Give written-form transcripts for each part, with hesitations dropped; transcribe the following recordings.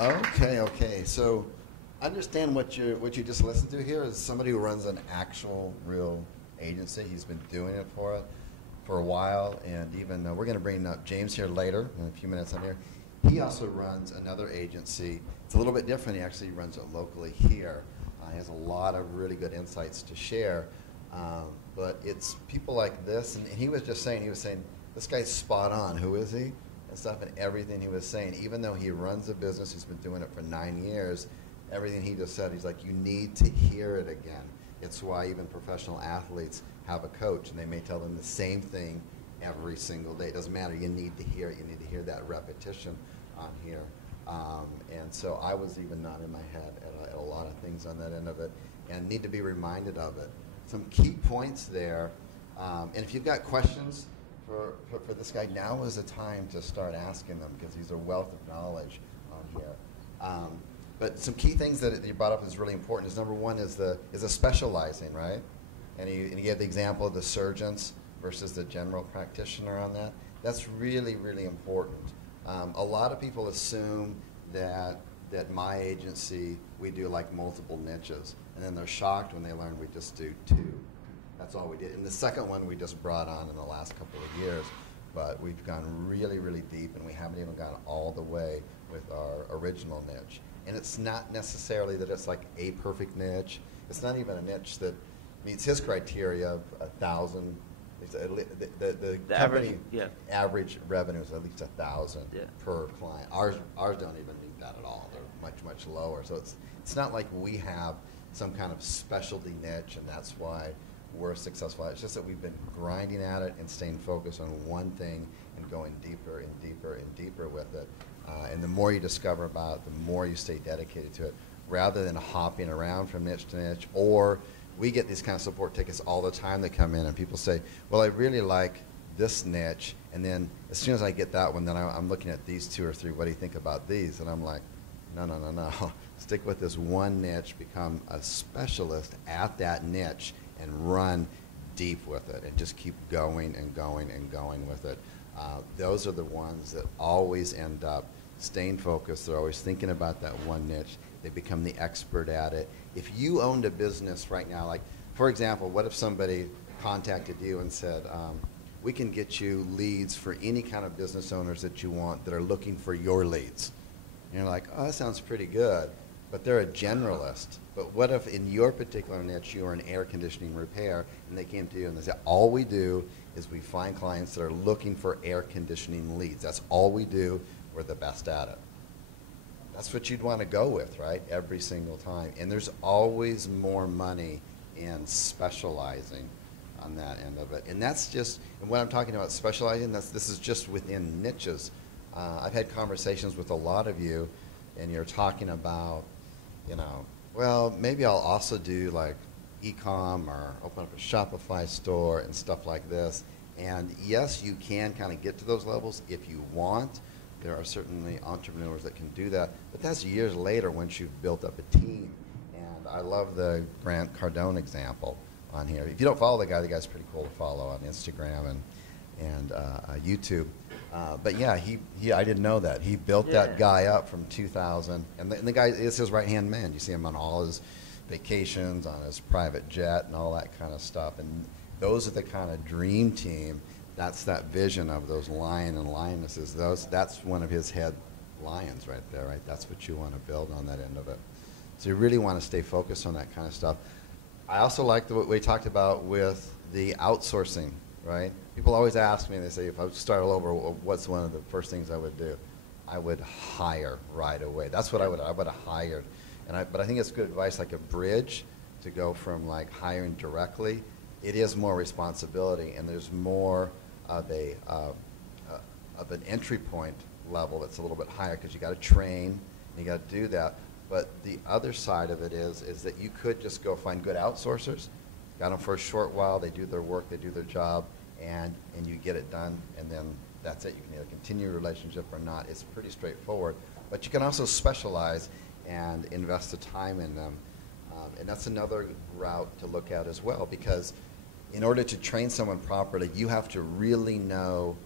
Okay. So, understand what you just listened to here is somebody who runs an actual, real agency. He's been doing it for a while, and even we're going to bring up James here later in a few minutes on here. He also runs another agency. It's a little bit different. He actually runs it locally here. He has a lot of really good insights to share. But it's people like this, and he was saying, this guy's spot on. Who is he? And stuff, and everything he was saying, even though he runs a business, he's been doing it for 9 years, everything he just said, he's like, you need to hear it again. It's why even professional athletes have a coach, and they may tell them the same thing every single day. It doesn't matter. You need to hear it. You need to hear that repetition on here. And so I was even not in my head at a lot of things on that end of it, and need to be reminded of it. Some key points there. And if you've got questions for this guy, now is the time to start asking them, because he's a wealth of knowledge on here. But some key things that you brought up is really important. Is number one is the specializing, right? And you gave the example of the surgeons versus the general practitioner on that. That's really, really important. A lot of people assume that my agency, we do like multiple niches, and then they're shocked when they learn we just do 2. That's all we did. And the second one we just brought on in the last couple of years, but we've gone really, really deep, and we haven't even gone all the way with our original niche. And it's not necessarily that it's like a perfect niche. It's not even a niche that meets his criteria of 1,000. The company average revenue is at least 1,000 per client. Ours don't even meet that at all. They're much lower. So it's not like we have some kind of specialty niche, and that's why we're successful. It's just that we've been grinding at it and staying focused on one thing and going deeper and deeper and deeper with it. And the more you discover about it, the more you stay dedicated to it, rather than hopping around from niche to niche. Or we get these kind of support tickets all the time that come in, and people say, well, I really like this niche, and then as soon as I get that one, then I'm looking at these 2 or 3. What do you think about these? And I'm like, no. Stick with this one niche, become a specialist at that niche, and run deep with it, and just keep going and going and going with it. Those are the ones that always end up staying focused. They're always thinking about that one niche. They become the expert at it. If you owned a business right now, like, for example, what if somebody contacted you and said, we can get you leads for any kind of business owners that you want that are looking for your leads. And you're like, oh, that sounds pretty good, but they're a generalist. But what if in your particular niche you are an air conditioning repair, and they came to you and they said, all we do is we find clients that are looking for air conditioning leads. That's all we do. We're the best at it. That's what you'd want to go with, right? Every single time. And there's always more money in specializing on that end of it. And that's just, and when I'm talking about specializing, this is just within niches. I've had conversations with a lot of you, and you're talking about, well, maybe I'll also do like e-com or open up a Shopify store and stuff like this. And yes, you can kind of get to those levels if you want. There are certainly entrepreneurs that can do that, but that's years later once you've built up a team. And I love the Grant Cardone example on here. If you don't follow the guy's pretty cool to follow on Instagram and YouTube. But yeah, I didn't know that. He built that guy up from 2000, and the guy is his right-hand man. You see him on all his vacations, on his private jet, and all that kind of stuff. And those are the kind of dream team. That's that vision of those lion and lionesses. That's one of his head lions right there, right? That's what you want to build on that end of it. So you really want to stay focused on that kind of stuff. I also like what we talked about with the outsourcing, right? People always ask me, they say, if I would start all over, what's one of the first things I would do? I would hire right away. That's what I would have hired. But I think it's good advice, like a bridge to go from like hiring directly. It is more responsibility, and there's more of an entry point level that's a little bit higher, because you got to train and you got to do that. But the other side of it is that you could just go find good outsourcers, got them for a short while, they do their work, they do their job, and you get it done, and then that's it. You can either continue a relationship or not. It's pretty straightforward. But you can also specialize and invest the time in them. And that's another route to look at as well, because in order to train someone properly, you have to really know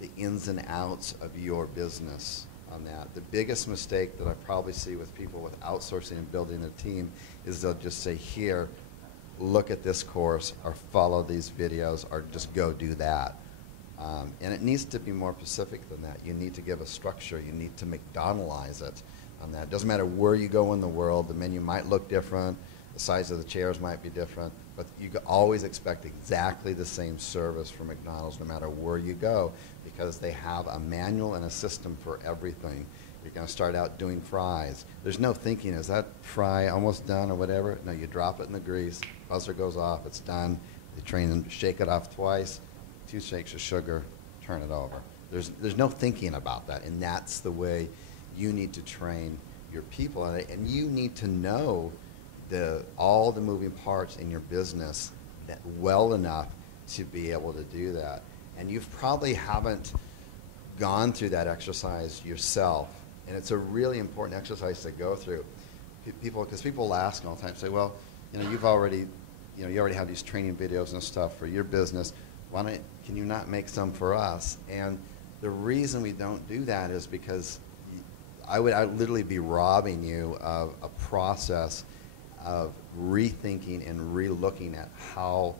the ins and outs of your business on that. The biggest mistake that I probably see with people with outsourcing and building a team is they'll just say, here, look at this course, or follow these videos, or just go do that. And it needs to be more specific than that. You need to give a structure. You need to McDonaldize it on that. It doesn't matter where you go in the world. The menu might look different. The size of the chairs might be different. But you can always expect exactly the same service from McDonald's no matter where you go, because they have a manual and a system for everything. You're going to start out doing fries. There's no thinking, is that fry almost done or whatever? No, you drop it in the grease, buzzer goes off, it's done. They train them, shake it off twice, 2 shakes of sugar, turn it over. There's no thinking about that, and that's the way you need to train your people. And you need to know all the moving parts in your business that well enough to be able to do that. And you probably haven't gone through that exercise yourself. And it's a really important exercise to go through. Because people ask all the time, say, well, you already have these training videos and stuff for your business. Can you not make some for us? And the reason we don't do that is because I would literally be robbing you of a process of rethinking and re-looking at how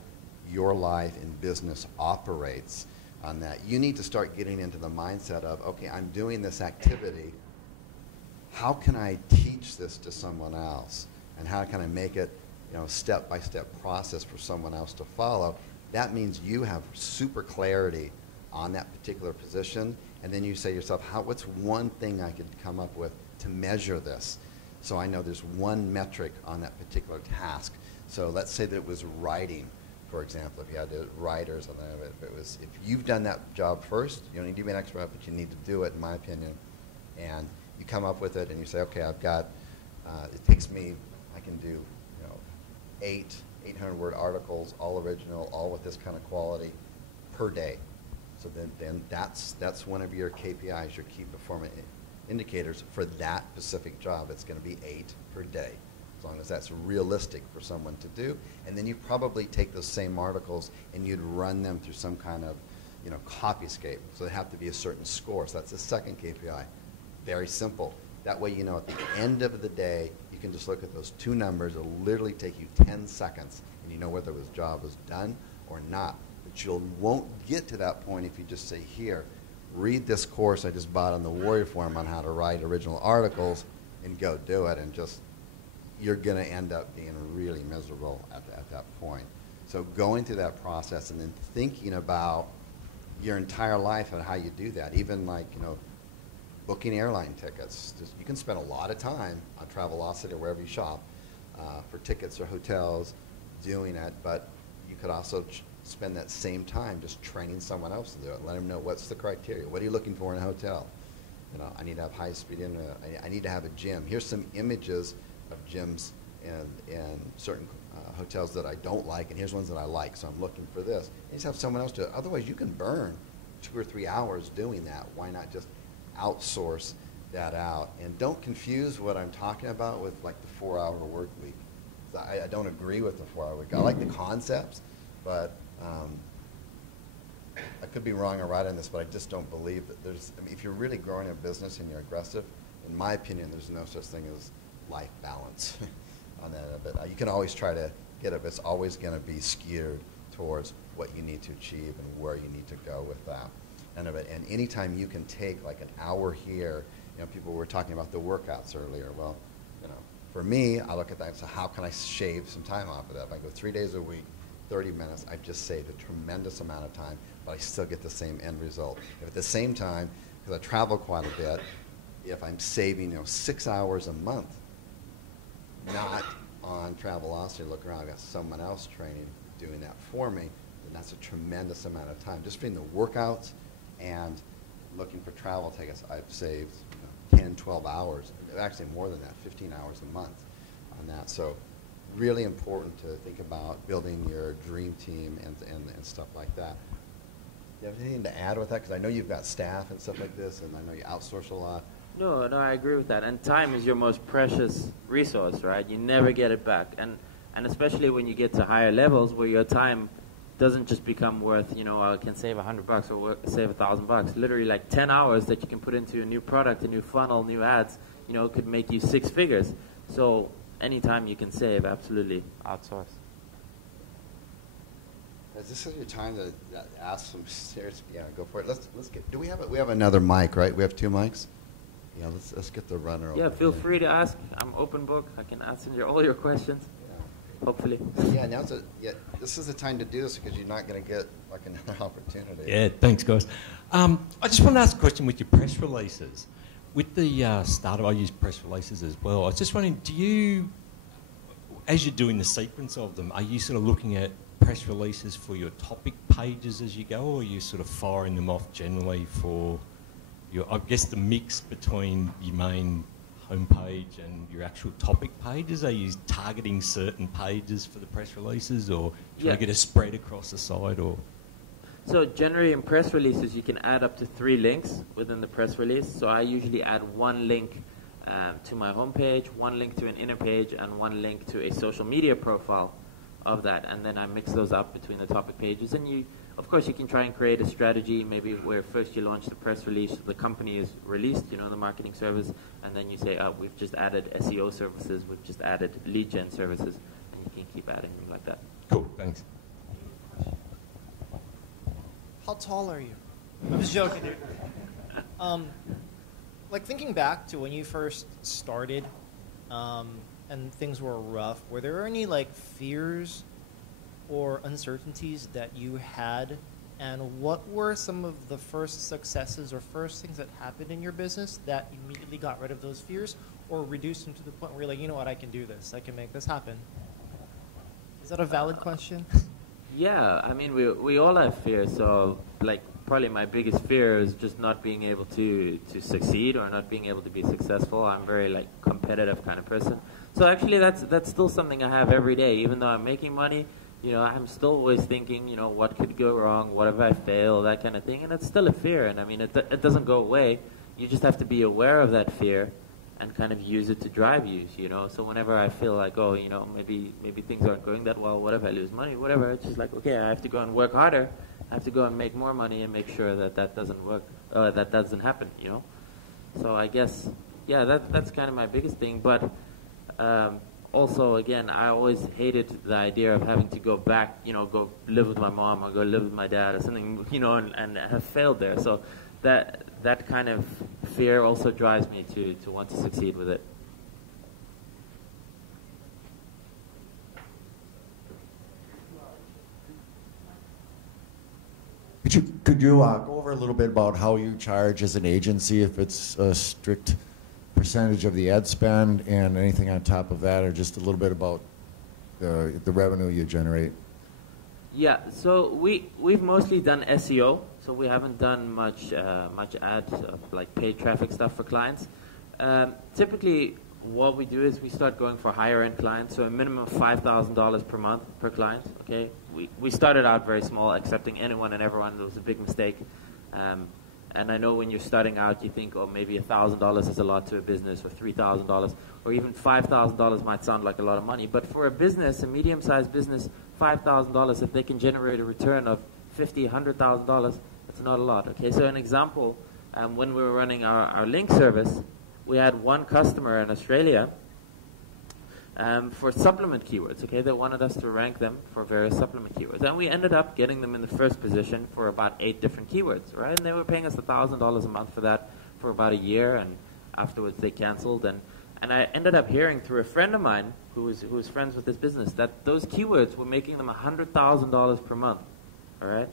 your life and business operates on that. You need to start getting into the mindset of, okay, I'm doing this activity. How can I teach this to someone else? And how can I make it, step-by-step process for someone else to follow? That means you have super clarity on that particular position, and then you say to yourself, what's one thing I could come up with to measure this? So I know there's one metric on that particular task. So let's say that it was writing, for example. If you had writers on that, if you've done that job first, you don't need to be an expert, but you need to do it, in my opinion. And you come up with it, and you say, okay, I've got. It takes me. I can do, 800-word articles, all original, all with this kind of quality, per day. So then that's one of your KPIs, your key performance indicators for that specific job. It's going to be 8 per day, as long as that's realistic for someone to do. And then you probably take those same articles and you'd run them through some kind of, copyscape. So they have to be a certain score. So that's the second KPI. Very simple. That way, at the end of the day, you can just look at those 2 numbers. It'll literally take you 10 seconds, and you know whether this job was done or not. But you won't get to that point if you just say, here, read this course I just bought on the Warrior Forum on how to write original articles, and go do it, and you're going to end up being really miserable at that point. So going through that process and then thinking about your entire life and how you do that, even booking airline tickets. You can spend a lot of time on Travelocity or wherever you shop for tickets or hotels doing it, but you could also spend that same time just training someone else to do it. Let them know what's the criteria. What are you looking for in a hotel? I need to have high-speed internet. I need to have a gym. Here's some images of gyms and certain hotels that I don't like, and here's ones that I like, so I'm looking for this. You just have someone else do it. Otherwise, you can burn 2 or 3 hours doing that. Why not just outsource that out? And don't confuse what I'm talking about with like the 4-hour work week. I don't agree with the 4-hour week. I like the concepts, but I could be wrong or right on this, but I just don't believe that if you're really growing a business and you're aggressive, in my opinion, there's no such thing as life balance on that. But you can always try to get it, but it's always going to be skewed towards what you need to achieve and where you need to go with that. And anytime you can take like an hour here, people were talking about the workouts earlier. Well, for me, I look at that and say, how can I shave some time off of that? If I go 3 days a week, 30 minutes, I've just saved a tremendous amount of time, but I still get the same end result. If at the same time, because I travel quite a bit, if I'm saving 6 hours a month, not on Travelocity, look around, I've got someone else training, doing that for me, then that's a tremendous amount of time. Just between the workouts and looking for travel tickets, I've saved 10, 12 hours, actually more than that, 15 hours a month on that. So really important to think about building your dream team and stuff like that. Do you have anything to add with that? Because I know you've got staff and stuff like this, and I know you outsource a lot. No, I agree with that. And time is your most precious resource, right? You never get it back. And especially when you get to higher levels where your time doesn't just become worth, I can save $100 or save $1,000. Literally like 10 hours that you can put into a new product, a new funnel, new ads, could make you 6 figures. So anytime you can save, absolutely outsource. This is your time to ask some serious. Yeah, go for it. Let's get. Do we have another mic, right? We have 2 mics. Yeah, let's get the runner. Yeah, over feel here. free to ask. I'm open book. I can answer all your questions. Yeah. Hopefully. Yeah, this is the time to do this because you're not going to get like another opportunity. Yeah, thanks, guys. I just want to ask a question with your press releases. With the startup, I use press releases as well. I was just wondering, do you, as you're doing the sequence of them, are you sort of looking at press releases for your topic pages as you go, or are you sort of firing them off generally for your, I guess, the mix between your main homepage and your actual topic pages? Are you targeting certain pages for the press releases, or trying to get a spread across the site, or? So generally in press releases, you can add up to 3 links within the press release. So I usually add 1 link to my homepage, 1 link to an inner page, and 1 link to a social media profile of that, and then I mix those up between the topic pages. And of course, you can try and create a strategy, maybe where first you launch the press release, the company is released, the marketing service, and then you say, we've just added SEO services, we've just added lead gen services, and you can keep adding them like that. Cool, thanks. How tall are you? I'm just joking, dude. Like thinking back to when you first started, and things were rough, were there any like fears or uncertainties that you had, and what were some of the first successes or first things that happened in your business that immediately got rid of those fears or reduced them to the point where you're like, you know what, I can do this, I can make this happen? Is that a valid question? Yeah, I mean, we all have fears. So like probably my biggest fear is just not being able to succeed or not being able to be successful. I'm very like competitive kind of person. So actually that's still something I have every day. Even though I'm making money, I'm still always thinking, what could go wrong? What if I fail? That kind of thing. And it's still a fear. And I mean, it doesn't go away. You just have to be aware of that fear and kind of use it to drive you, So whenever I feel like, maybe things aren't going that well, what if I lose money, whatever, it's just like, okay, I have to go and work harder. I have to go and make more money and make sure that doesn't work, that doesn't happen, So I guess, yeah, that's kind of my biggest thing. But also, again, I always hated the idea of having to go back, go live with my mom or go live with my dad or something, and have failed there. So that kind of fear also drives me to want to succeed with it. Could you go over a little bit about how you charge as an agency, if it's a strict percentage of the ad spend and anything on top of that, or just a little bit about the revenue you generate? Yeah, so we've mostly done SEO, so we haven't done much ads of like paid traffic stuff for clients. Typically, what we do is we start going for higher end clients, so a minimum of $5,000 per month per client. Okay, we started out very small, accepting anyone and everyone. It was a big mistake. And I know when you're starting out, you think, oh, maybe $1,000 is a lot to a business, or $3,000, or even $5,000 might sound like a lot of money. But for a business, a medium-sized business, $5,000, if they can generate a return of $50,000, $100,000, that's not a lot. Okay, so an example, when we were running our link service, we had one customer in Australia for supplement keywords. Okay, they wanted us to rank them for various supplement keywords, and we ended up getting them in the first position for about 8 different keywords, right? And they were paying us $1,000 a month for that for about a year, and afterwards they canceled. And I ended up hearing through a friend of mine who was friends with this business that those keywords were making them $100,000 per month. All right.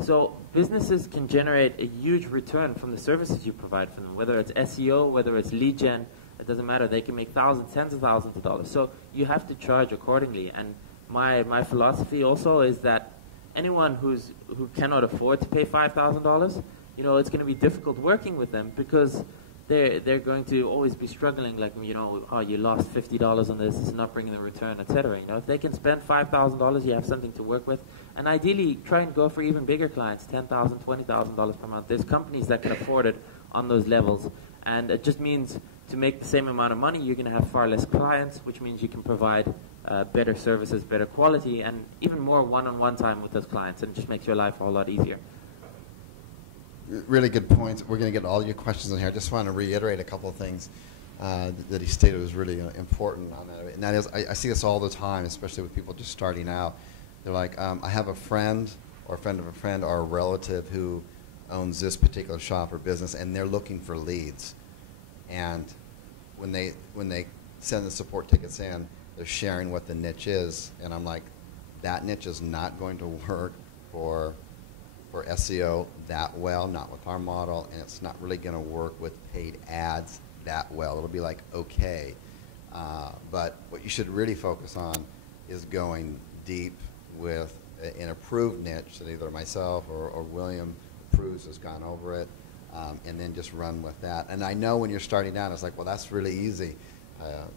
So businesses can generate a huge return from the services you provide for them, whether it's SEO, whether it's lead gen. It doesn't matter. They can make thousands, tens of thousands of dollars. So you have to charge accordingly. And my philosophy also is that anyone who cannot afford to pay $5,000, it's going to be difficult working with them, because they're going to always be struggling, like, oh, you lost $50 on this, it's not bringing the return, etc. If they can spend $5,000, you have something to work with. And ideally, try and go for even bigger clients, $10,000, $20,000 per month. There's companies that can afford it on those levels. And it just means to make the same amount of money, you're going to have far less clients, which means you can provide better services, better quality, and even more one-on-one time with those clients, and it just makes your life a whole lot easier. Really good points. We're going to get all your questions in here. I just want to reiterate a couple of things that he stated was really important on that. And that is, I see this all the time, especially with people just starting out. They're like, I have a friend or a friend of a friend or a relative who owns this particular shop or business, and they're looking for leads. And when they send the support tickets in, they're sharing what the niche is, and I'm like, that niche is not going to work for SEO that well, not with our model, and it's not really going to work with paid ads that well. It'll be like, okay. But what you should really focus on is going deep with an approved niche that either myself or William approves, has gone over it, and then just run with that. And I know when you're starting out, it's like, well, that's really easy.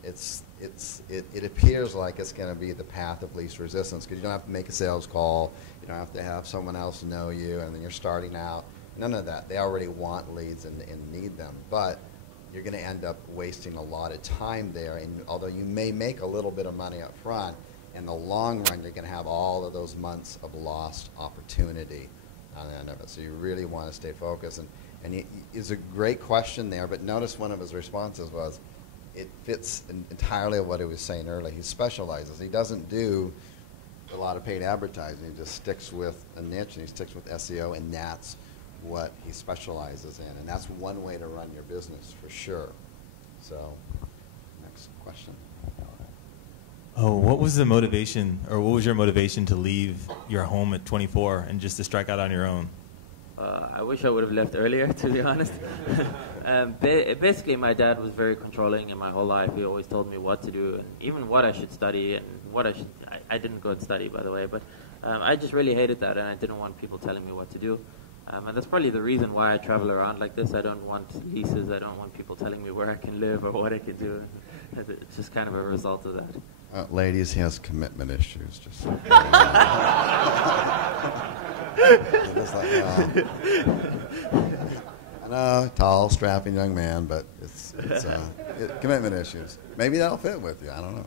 It appears like it's going to be the path of least resistance because you don't have to make a sales call, you don't have to have someone else know you, and then you're starting out. None of that. They already want leads and need them, but you're going to end up wasting a lot of time there. And although you may make a little bit of money up front, in the long run, you're going to have all of those months of lost opportunity on the end of it. So you really want to stay focused. And it's a great question there, but notice one of his responses was, it fits entirely what he was saying earlier. He specializes. He doesn't do a lot of paid advertising. He just sticks with a niche, and he sticks with SEO, and that's what he specializes in. And that's one way to run your business for sure. So, next question. Oh, what was the motivation, or what was your motivation to leave your home at 24 and just to strike out on your own? I wish I would have left earlier, to be honest. Basically, my dad was very controlling in my whole life. He always told me what to do, and even what I should study, and what I should... I didn't go and study, by the way, but I just really hated that, and I didn't want people telling me what to do. And that's probably the reason why I travel around like this. I don't want leases. I don't want people telling me where I can live or what I can do. It's just kind of a result of that. Ladies, he has commitment issues. Just so it's like, I know, tall, strapping young man, but it's commitment issues. Maybe that'll fit with you. I don't know.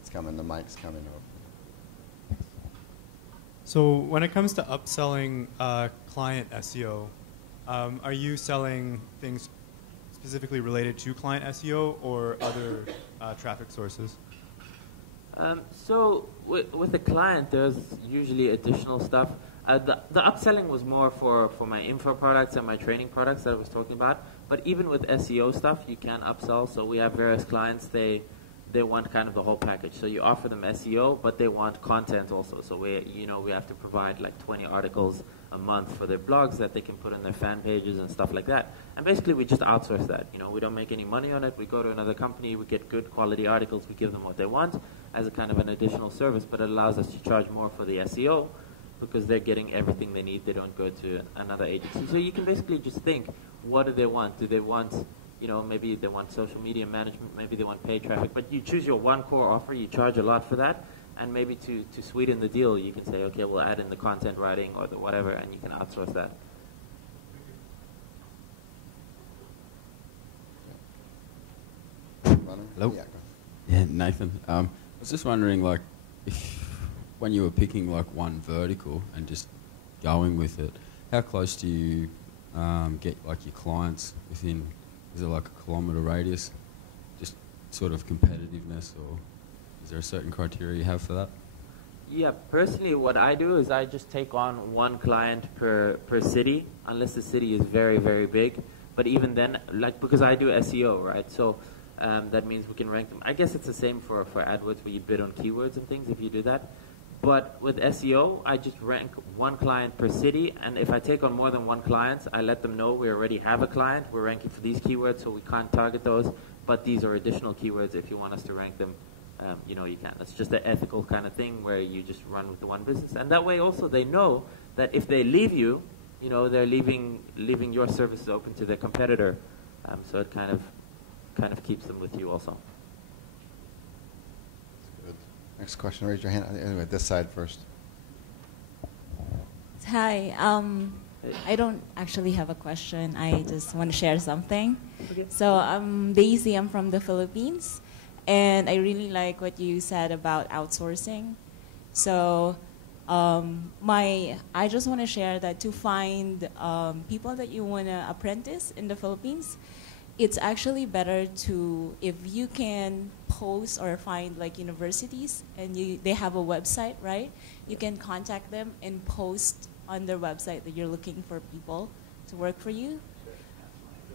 It's coming. The mic's coming over. So when it comes to upselling client SEO, are you selling things specifically related to client SEO or other traffic sources? So with a client, there's usually additional stuff. The upselling was more for my info products and my training products that I was talking about. But even with SEO stuff, you can upsell. So we have various clients, they want kind of the whole package. So you offer them SEO, but they want content also. So we have to provide like 20 articles a month for their blogs that they can put on their fan pages and stuff like that. And basically we just outsource that. We don't make any money on it. We go to another company, we get good quality articles, we give them what they want as a kind of an additional service, but it allows us to charge more for the SEO because they're getting everything they need. They don't go to another agency. So you can basically just think, what do they want? Do they want, maybe they want social media management, maybe they want paid traffic, but you choose your one core offer, you charge a lot for that, and maybe to sweeten the deal, you can say, okay, we'll add in the content writing or the whatever, and you can outsource that. Hello? Yeah, Nathan. I was just wondering, like, when you were picking, like, one vertical and just going with it, how close do you get, like, your clients within, is it like a kilometre radius? Just sort of competitiveness, or is there a certain criteria you have for that? Yeah, personally what I do is I just take on one client per city, unless the city is very, very big. But even then, like, because I do SEO, right? So that means we can rank them. I guess it's the same for AdWords where you bid on keywords and things if you do that. But with SEO, I just rank one client per city, and if I take on more than one client, I let them know we already have a client, we're ranking for these keywords, so we can't target those, but these are additional keywords. If you want us to rank them, you can. It's just an ethical kind of thing where you just run with the one business. And that way also they know that if they leave you, they're leaving your services open to their competitor. So it kind of keeps them with you also. Next question, raise your hand. Anyway, this side first. Hi. I don't actually have a question. I just want to share something. Okay. So I'm Daisy. I'm from the Philippines, and I really like what you said about outsourcing. So I just want to share that to find people that you want to apprentice in the Philippines, it's actually better to, if you can post or find like universities and they have a website, right? You can contact them and post on their website that you're looking for people to work for you.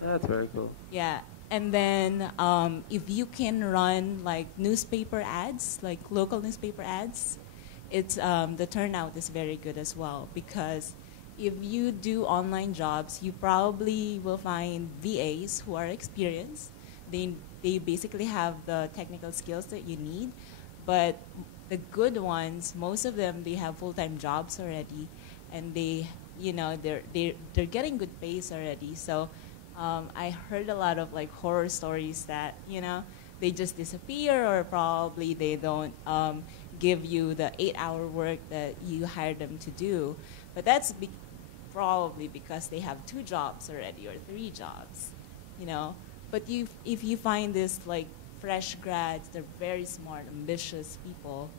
That's very cool. Yeah. And then if you can run like newspaper ads, like local newspaper ads, it's the turnout is very good as well, because if you do online jobs, you probably will find VAs who are experienced. They basically have the technical skills that you need, but the good ones, most of them, they have full-time jobs already, and they're getting good pays already. So I heard a lot of like horror stories that they just disappear, or probably they don't give you the 8-hour work that you hired them to do. But that's probably because they have 2 jobs already or 3 jobs, But if you find this like fresh grads, they're very smart, ambitious people,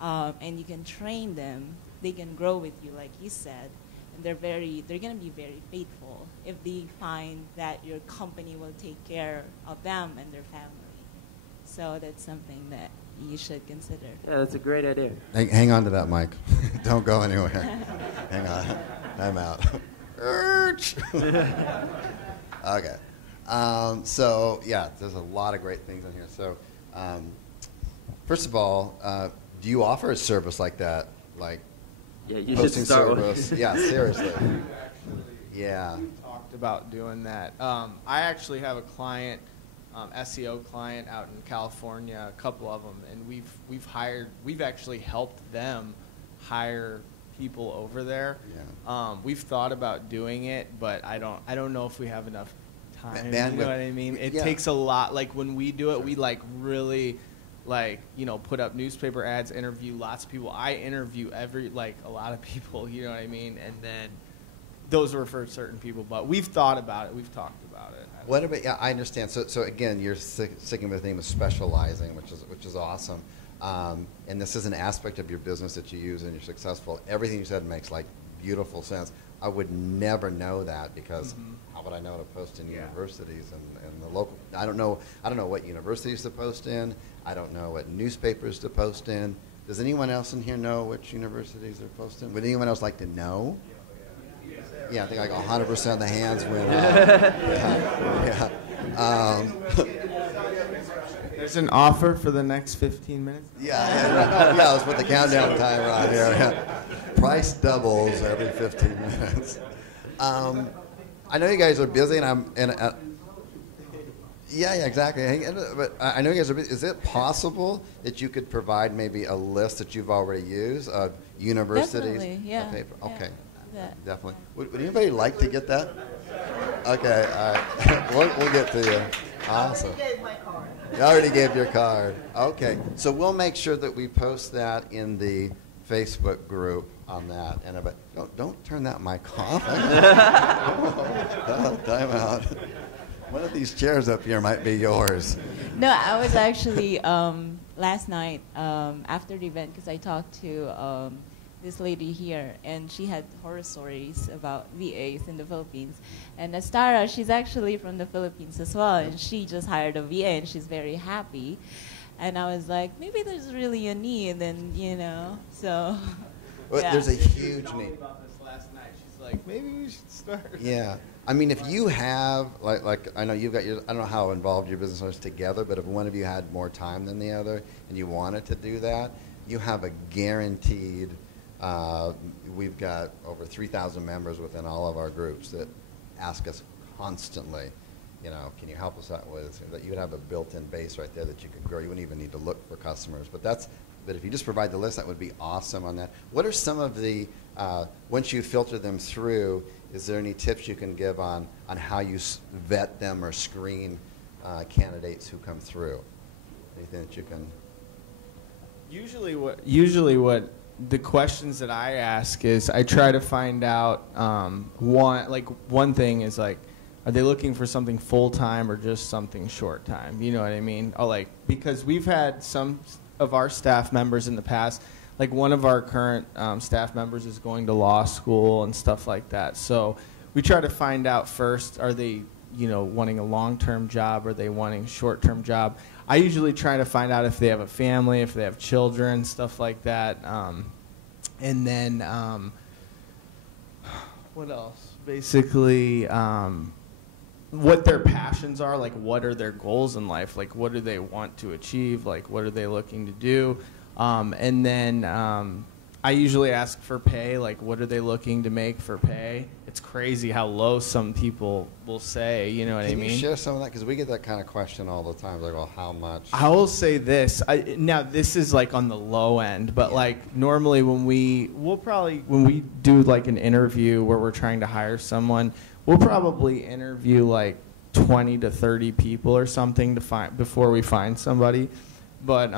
and you can train them, they can grow with you, like you said, and they're going to be very faithful if they find that your company will take care of them and their family. So that's something that you should consider. Yeah, that's a great idea. Hang on to that, Mike. Don't go anywhere. Hang on. I'm out. Okay. So, yeah, there's a lot of great things in here. So, first of all, do you offer a service like that? Like Yeah, you posting should start service? with. Yeah, seriously. Actually, Yeah. we talked about doing that. I actually have a client, SEO client out in California, a couple of them, and we've actually helped them hire people over there. Yeah. We've thought about doing it, but I don't know if we have enough time. Bandwidth. You know what I mean? It Yeah. takes a lot. Like when we do it, we like really put up newspaper ads, interview lots of people. I interview a lot of people, you know what I mean? And then those were for certain people, but we've thought about it. We've talked about it. What about? Yeah, I understand. So again, you're sticking with the theme of specializing, which is awesome. And this is an aspect of your business that you use and you're successful. Everything you said makes like beautiful sense. I would never know that because how would I know to post in universities and the local? I don't know what universities to post in. I don't know what newspapers to post in. Does anyone else in here know which universities they're posting? Would anyone else like to know? Yeah, I think like 100% of the hands went up. There's an offer for the next 15 minutes? Yeah, let's put the countdown timer on here. Yeah. Price doubles every 15 minutes. I know you guys are busy, yeah, exactly. But I know you guys are busy. Is it possible that you could provide maybe a list that you've already used of universities? Definitely, yeah. Paper? Okay, Yeah. definitely. Would anybody like to get that? Okay, all right. We'll get to you. Awesome. You already gave your card. Okay, so we'll make sure that we post that in the Facebook group on that. And don't turn that mic off. Time out. One of these chairs up here might be yours. No, I was actually last night after the event, because I talked to this lady here, and she had horror stories about VAs in the Philippines. And Astara, she's actually from the Philippines as well, and she just hired a VA, and she's very happy. And I was like, maybe there's really a need, and so. Well, yeah. there's a huge need. About this last night. She's like, maybe we should start. Yeah. I mean, if you have, like I know you've got I don't know how involved your business is together, but if one of you had more time than the other and you wanted to do that, you have a guaranteed, we've got over 3,000 members within all of our groups that ask us constantly, can you help us out with that? You would have a built-in base right there that you could grow. You wouldn't even need to look for customers. But if you just provide the list, that would be awesome on that. What are some of the, once you filter them through, is there any tips you can give on how you vet them or screen candidates who come through? Anything that you can? Usually what the questions that I ask is I try to find out one thing is like, are they looking for something full time or just something short time? You know what I mean? Because we've had some of our staff members in the past, like one of our current staff members is going to law school and stuff like that. So we try to find out first, are they, wanting a long-term job, or are they wanting a short-term job? I usually try to find out if they have a family, if they have children, stuff like that. And then, what else? Basically, what their passions are, like what are their goals in life, like what do they want to achieve, like what are they looking to do, and then I usually ask for pay, like what are they looking to make for pay. It's crazy how low some people will say, you know what I mean? Can you share some of that? Because we get that kind of question all the time, like, well, how much? I will say this, now this is like on the low end, but like normally when we do like an interview where we're trying to hire someone, we'll probably interview like 20 to 30 people or something before we find somebody. But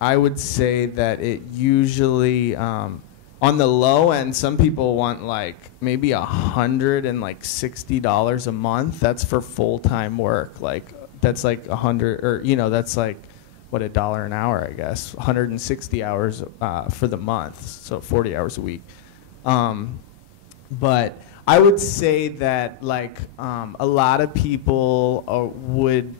I would say that it usually, on the low end, some people want like maybe $160 a month. That's for full-time work. Like that's like $100, or that's like $1 an hour, I guess. 160 hours for the month, so 40 hours a week. But I would say that like a lot of people would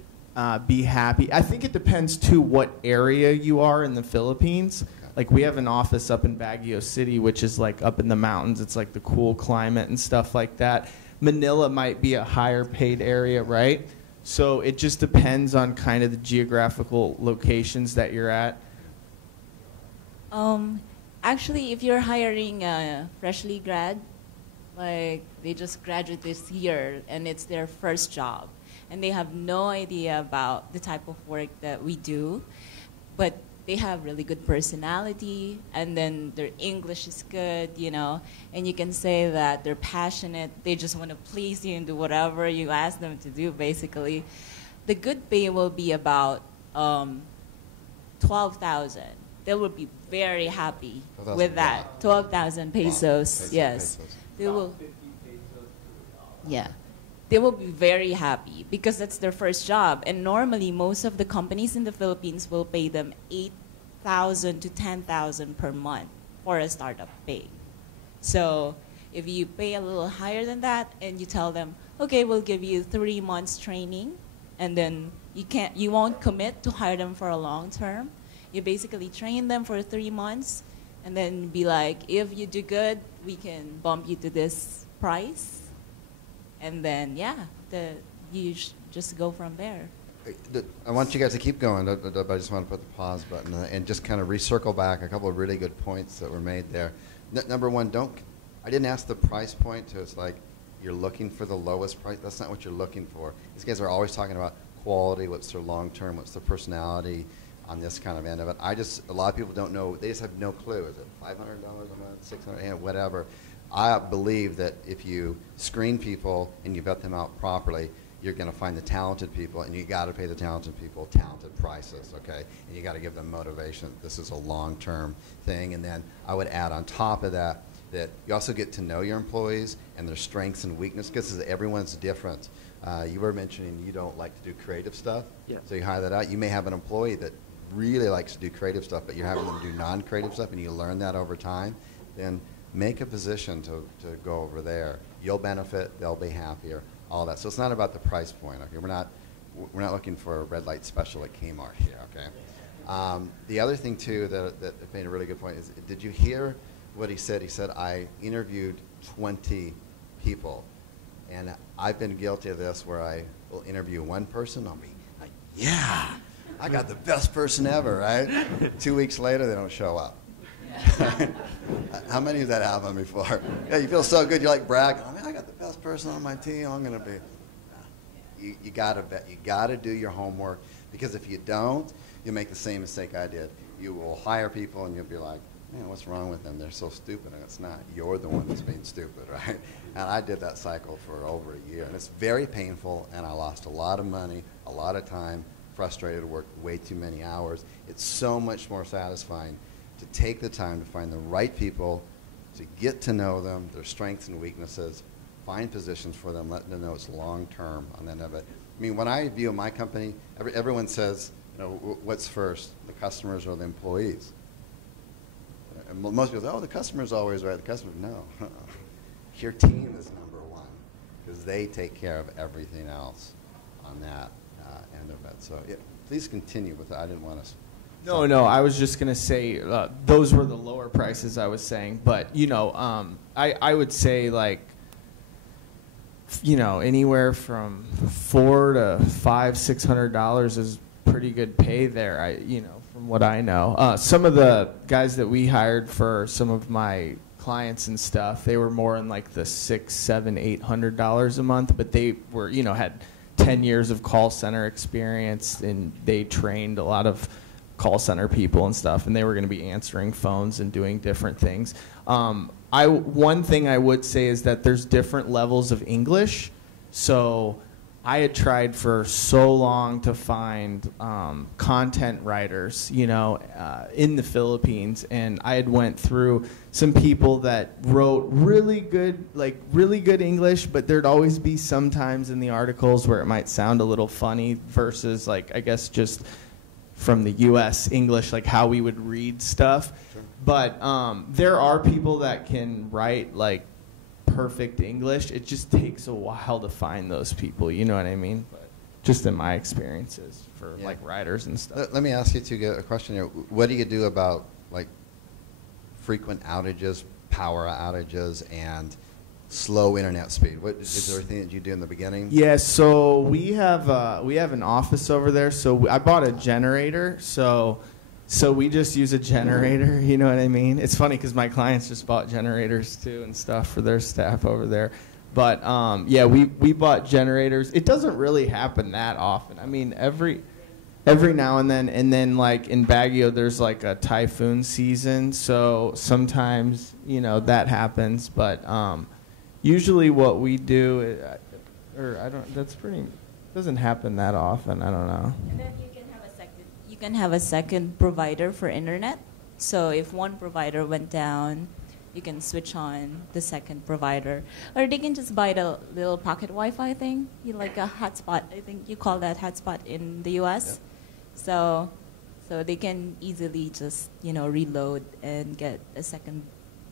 be happy. I think it depends too what area you are in the Philippines. Like we have an office up in Baguio City, which is like up in the mountains. It's like the cool climate and stuff like that. Manila might be a higher paid area, right? So it just depends on kind of the geographical locations that you're at. Actually, if you're hiring a freshly grad, like they just graduated this year and it's their first job, and they have no idea about the type of work that we do, but they have really good personality, and then their English is good, and you can say that they're passionate, they just want to please you and do whatever you ask them to do, basically. The good pay will be about 12,000. They will be very happy with that. 12,000 pesos, yes. They will, yeah. They will be very happy because that's their first job. And normally, most of the companies in the Philippines will pay them 8,000 to 10,000 per month for a startup pay. So if you pay a little higher than that and you tell them, okay, we'll give you 3 months training, and then you won't commit to hire them for a long term. You basically train them for 3 months and then be like, if you do good, we can bump you to this price. And then, you just go from there. I want you guys to keep going. I just want to put the pause button and just kind of recircle back a couple of really good points that were made there. Number one, I didn't ask the price point, so it's like you're looking for the lowest price. That's not what you're looking for. These guys are always talking about quality, what's their long term, what's their personality on this kind of end of it. A lot of people don't know. They just have no clue. Is it $500 a month, $600, whatever. I believe that if you screen people and you vet them out properly, you're going to find the talented people, and you got to pay the talented people talented prices, okay? And you got to give them motivation. This is a long-term thing. And then I would add on top of that you also get to know your employees and their strengths and weaknesses, because everyone's different. You were mentioning you don't like to do creative stuff, so you hire that out. You may have an employee that really likes to do creative stuff, but you're having them do non-creative stuff, and you learn that over time. Then make a position to go over there. You'll benefit, they'll be happier, all that. So it's not about the price point, okay? We're not looking for a red light special at Kmart here, okay? The other thing, too, that made a really good point is, did you hear what he said? He said, I interviewed 20 people, and I've been guilty of this where I will interview one person, I'll be like, yeah, I got the best person ever, right? 2 weeks later, they don't show up. How many of that happened before? Yeah, you feel so good. You're like bragging. I mean, I got the best person on my team. I'm gonna be. You gotta bet. You gotta do your homework, because if you don't, you'll make the same mistake I did. You will hire people and you'll be like, man, what's wrong with them? They're so stupid. And it's not. You're the one that's being stupid, right? And I did that cycle for over a year, and it's very painful. And I lost a lot of money, a lot of time, frustrated, worked way too many hours. It's so much more satisfying to take the time to find the right people, to get to know them, their strengths and weaknesses, find positions for them, let them know it's long-term on the end of it. I mean, when I view my company, everyone says, you know, what's first, the customers or the employees? And most people say, oh, the customer's always right. The customer, no. Your team is number one because they take care of everything else on that end of it. So yeah, please continue with that. I didn't want to. No, I was just going to say those were the lower prices I was saying. But, you know, I would say, like, you know, anywhere from $400 to $500-$600 is pretty good pay there, you know, from what I know. Some of the guys that we hired for some of my clients and stuff, they were more in like the $600, $700, $800 a month, but they were, you know, had 10 years of call center experience, and they trained a lot of call center people and stuff, and they were going to be answering phones and doing different things. One thing I would say is that there's different levels of English. So I had tried for so long to find content writers, you know, in the Philippines, and I had went through some people that wrote really good English, but there'd always be some times in the articles where it might sound a little funny versus, like, I guess just from the U.S. English, like how we would read stuff. Sure. But there are people that can write, like, perfect English. It just takes a while to find those people, you know what I mean? But just in my experiences for like writers and stuff. Let me ask you a question here. What do you do about, like, frequent outages, power outages, and slow internet speed? Is there anything that you do in the beginning? Yeah, so we have an office over there. So I bought a generator. So we just use a generator, you know what I mean? It's funny because my clients just bought generators too and stuff for their staff over there. But yeah, we bought generators. It doesn't really happen that often. I mean, every now and then like in Baguio, there's like a typhoon season. So sometimes, you know, that happens. But usually what we do, doesn't happen that often. I don't know. And then you can have a second provider for internet. So if one provider went down, you can switch on the second provider. Or they can just buy the little pocket Wi-Fi thing, like a hotspot. I think you call that hotspot in the US. Yep. So they can easily just, you know, reload and get a second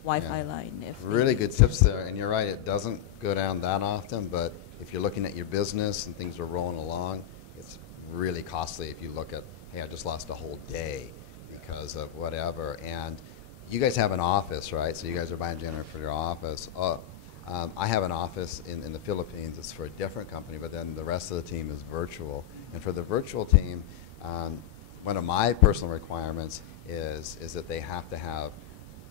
Wi-Fi line. Really good tips there. And you're right, it doesn't go down that often, but if you're looking at your business and things are rolling along, it's really costly if you look at, hey, I just lost a whole day because of whatever. And you guys have an office, right? So you guys are buying a generator for your office. I have an office in the Philippines. It's for a different company, but then the rest of the team is virtual. And for the virtual team, one of my personal requirements is that they have to have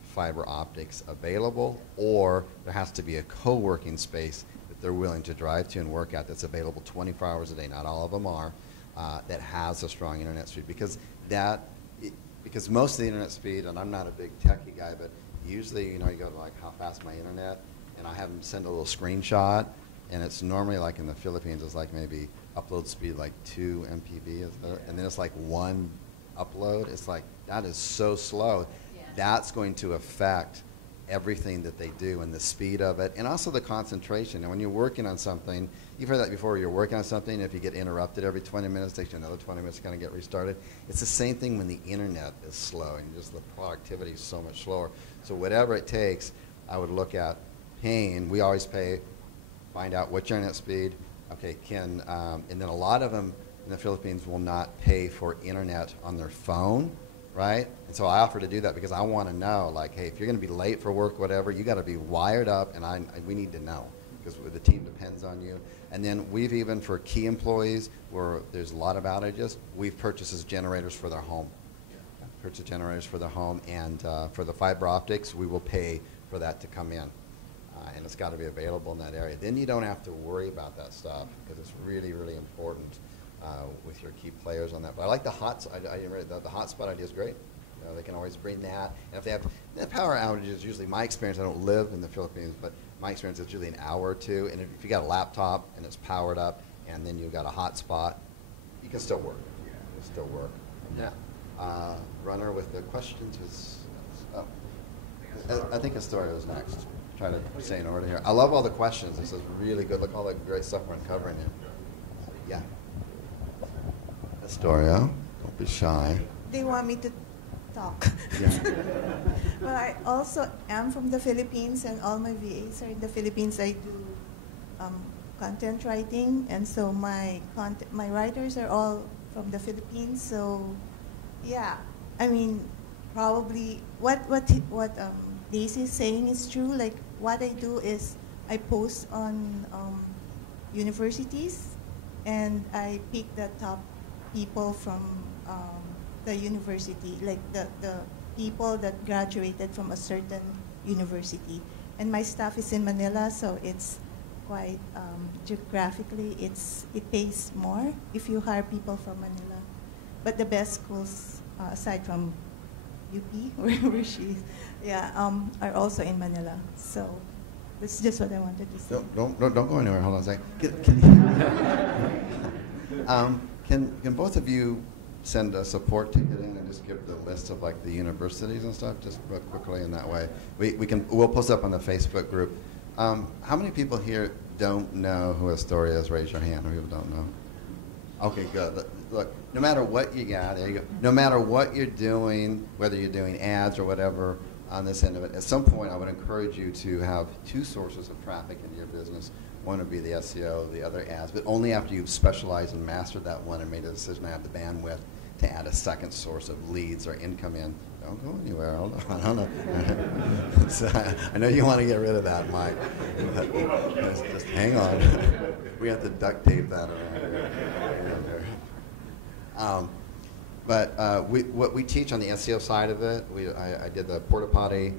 fiber optics available, or there has to be a co-working space that they're willing to drive to and work at that's available 24 hours a day. Not all of them are. That has a strong internet speed, because most of the internet speed, and I'm not a big techie guy, but usually, you know, you go to like how fast my internet, and I have them send a little screenshot, and it's normally like in the Philippines, it's like maybe upload speed like 2 MPB, and then it's like 1 upload. It's like, that is so slow. Yeah. That's going to affect everything that they do and the speed of it, and also the concentration. And when you're working on something, you've heard that before, you're working on something, if you get interrupted every 20 minutes, it takes you another 20 minutes to kind of get restarted. It's the same thing when the internet is slow, and just the productivity is so much slower. So whatever it takes, I would look at paying. We always pay, find out what's your internet speed. Okay, and then a lot of them in the Philippines will not pay for internet on their phone, right? And so I offer to do that because I want to know, like, hey, if you're going to be late for work, whatever, you got to be wired up, and we need to know, because the team depends on you. And then we've even, for key employees where there's a lot of outages, we've purchased generators for their home. Purchase generators for their home, and for the fiber optics, we will pay for that to come in. And it's got to be available in that area. Then you don't have to worry about that stuff, because it's really, really important with your key players on that. But I like the the hotspot idea is great. You know, they can always bring that. And if they have power outages, usually my experience, I don't live in the Philippines, but my experience is usually an hour or two. And if you got a laptop and it's powered up, and then you've got a hotspot, you can still work. Yeah, it can still work. Yeah. Runner with the questions was. I think Astoria was next. Try to stay in order here. I love all the questions. This is really good. Look at all the great stuff we're uncovering here. Yeah. Astoria, don't be shy. They want me to talk. Yeah. Well, I also am from the Philippines, and all my VAs are in the Philippines. I do content writing, and so my writers are all from the Philippines. So, yeah, I mean, probably what Daisy is saying is true. Like, what I do is I post on universities, and I pick the top people from the university, like the people that graduated from a certain university. And my staff is in Manila, so it's quite geographically, it pays more if you hire people from Manila. But the best schools, aside from UP, where she is, are also in Manila. So that's just what I wanted to say. Don't go anywhere. Hold on a second. Can both of you send a support ticket in and just give the list of like the universities and stuff just real quickly in that way? We'll post up on the Facebook group. How many people here don't know who Astoria is? Raise your hand. How many people don't know? Okay, good. Look, no matter what you got, there you go. No matter what you're doing, whether you're doing ads or whatever on this end of it, at some point I would encourage you to have two sources of traffic into your business. One would be the SEO, the other ads, but only after you've specialized and mastered that one and made a decision to have the bandwidth to add a second source of leads or income in. Don't go anywhere. Hold on. Hold on. So, I know you want to get rid of that, Mike. Just hang on. We have to duct tape that around. What we teach on the SEO side of it, I did the porta potty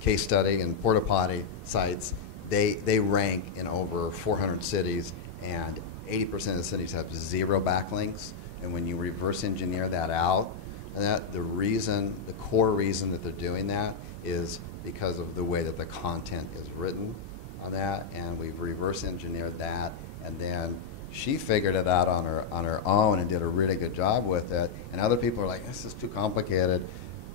case study, and porta potty sites, they rank in over 400 cities, and 80% of the cities have 0 backlinks. And when you reverse engineer that out, and the core reason that they're doing that is because of the way that the content is written on that, and we've reverse engineered that, and then she figured it out on her own and did a really good job with it, and other people are like, this is too complicated.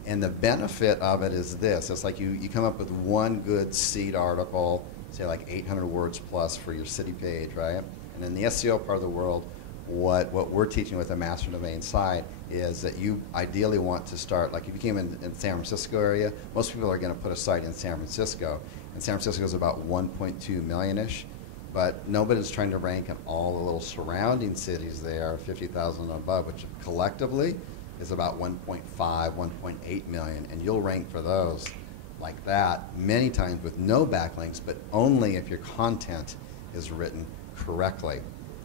And the benefit of it is this: it's like you come up with one good seed article, say like 800 words plus for your city page, right? And in the SEO part of the world, what we're teaching with a master domain site is that you ideally want to start, like if you came in San Francisco area, most people are going to put a site in San Francisco, and San Francisco is about 1.2 million-ish, but nobody's trying to rank in all the little surrounding cities there, 50,000 and above, which collectively is about 1.5, 1.8 million, and you'll rank for those like that many times with no backlinks, but only if your content is written correctly.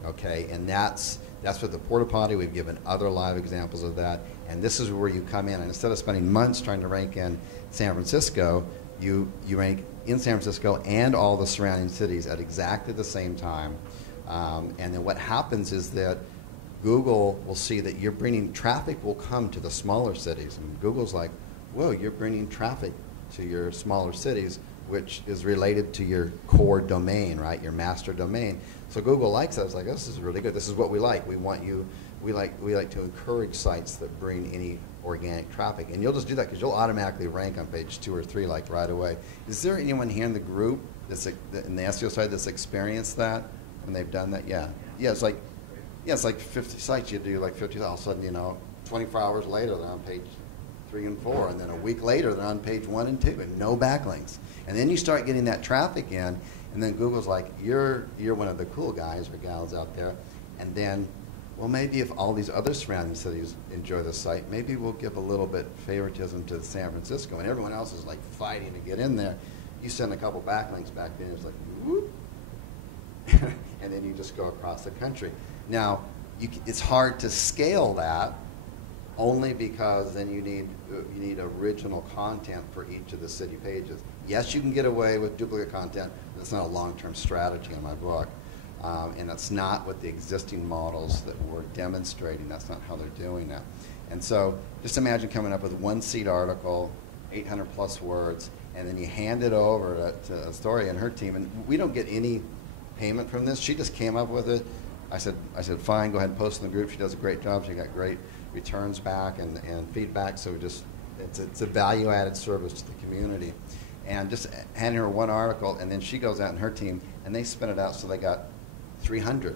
Okay, and that's what the porta potty, we've given other live examples of that, and this is where you come in, and instead of spending months trying to rank in San Francisco, you rank in San Francisco and all the surrounding cities at exactly the same time. And then what happens is that Google will see that you're bringing traffic will come to the smaller cities, and Google's like, whoa, you're bringing traffic to your smaller cities, which is related to your core domain, right? Your master domain. So Google likes that. It's like, oh, this is really good. This is what we like. We want you. We like to encourage sites that bring any organic traffic, and you'll just do that because you'll automatically rank on page 2 or 3 like right away. Is there anyone here in the group that's in the SEO side that's experienced that when they've done that? Yeah. It's like 50 sites. You do like 50. All of a sudden, 24 hours later they're on page 3 and 4, and then a week later they're on page 1 and 2, and no backlinks. And then you start getting that traffic in, and then Google's like, you're one of the cool guys or gals out there. And then, well, maybe if all these other surrounding cities enjoy the site, maybe we'll give a little bit favoritism to San Francisco, and everyone else is like fighting to get in there. You send a couple backlinks back then, it's like, whoop, and then you just go across the country. Now, it's hard to scale that, only because then you need original content for each of the city pages. Yes, you can get away with duplicate content, but it's not a long-term strategy in my book. And that's not what the existing models that we're demonstrating, that's not how they're doing it. And so just imagine coming up with one seed article, 800 plus words, and then you hand it over to Astoria and her team, and we don't get any payment from this. She just came up with it. I said, fine, go ahead and post in the group. She does a great job. She got great returns back and feedback, so we just It's a value-added service to the community. And just handing her one article, and then she goes out and her team, and they spin it out so they got 300.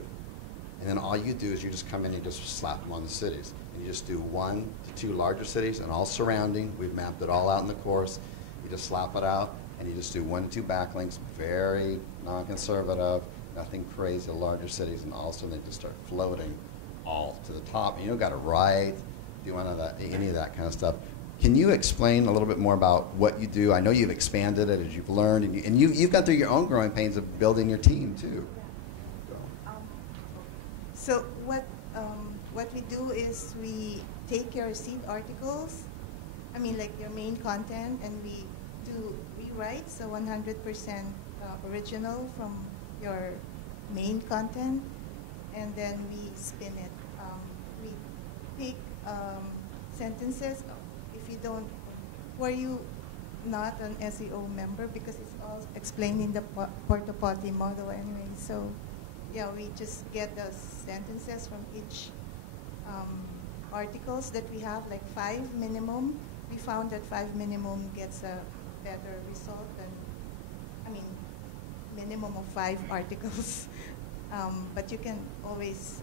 And then all you do is you just come in and you just slap them on the cities. And you just do 1 to 2 larger cities and all surrounding. We've mapped it all out in the course. You just slap it out, and you just do 1 to 2 backlinks, very non-conservative, nothing crazy, larger cities, and all of a sudden they just start floating all to the top. And you don't got to write, do any of that kind of stuff. Can you explain a little bit more about what you do? I know you've expanded it as you've learned, and you've gone through your own growing pains of building your team too. So what we do is we take your seed articles, I mean like your main content, and we do rewrites, so 100% original from your main content, and then we spin it. We pick sentences. If you don't, were you not an SEO member, because it's all explained in the porta potty model anyway. So yeah, we just get the sentences from each articles that we have, like 5 minimum. We found that 5 minimum gets a better result than, I mean, minimum of 5 articles. But you can always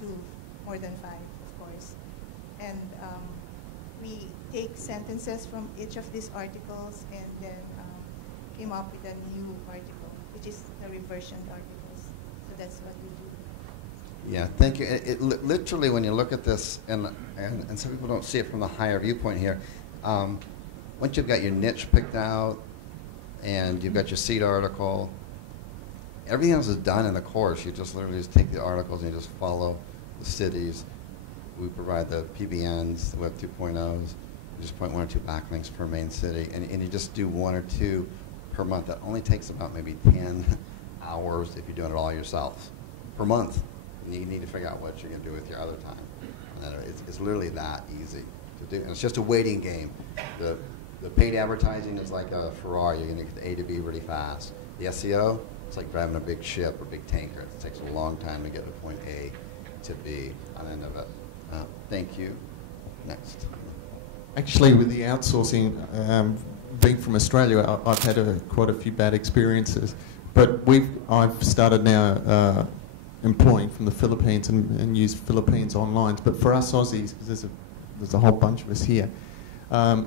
do more than 5, of course. And we take sentences from each of these articles and then came up with a new article, which is the reversioned articles. So that's what we do. Yeah, thank you. Literally, when you look at this, and some people don't see it from the higher viewpoint here, once you've got your niche picked out and you've got your seed article, everything else is done in the course. You just literally just take the articles and you just follow the cities. We provide the PBNs, the Web 2.0s. You just point 1 or 2 backlinks per main city, and you just do 1 or 2 per month. That only takes about maybe 10 hours if you're doing it all yourself per month. And you need to figure out what you're going to do with your other time. And it's literally that easy to do. And it's just a waiting game. The paid advertising is like a Ferrari. You're going to get the A to B really fast. The SEO, it's like driving a big ship or big tanker. It takes a long time to get to point A to B on the end of it. Thank you. Next. Actually, with the outsourcing, being from Australia, I've had quite a few bad experiences. But I've started now employing from the Philippines and use Philippines online. But for us Aussies, because there's a whole bunch of us here,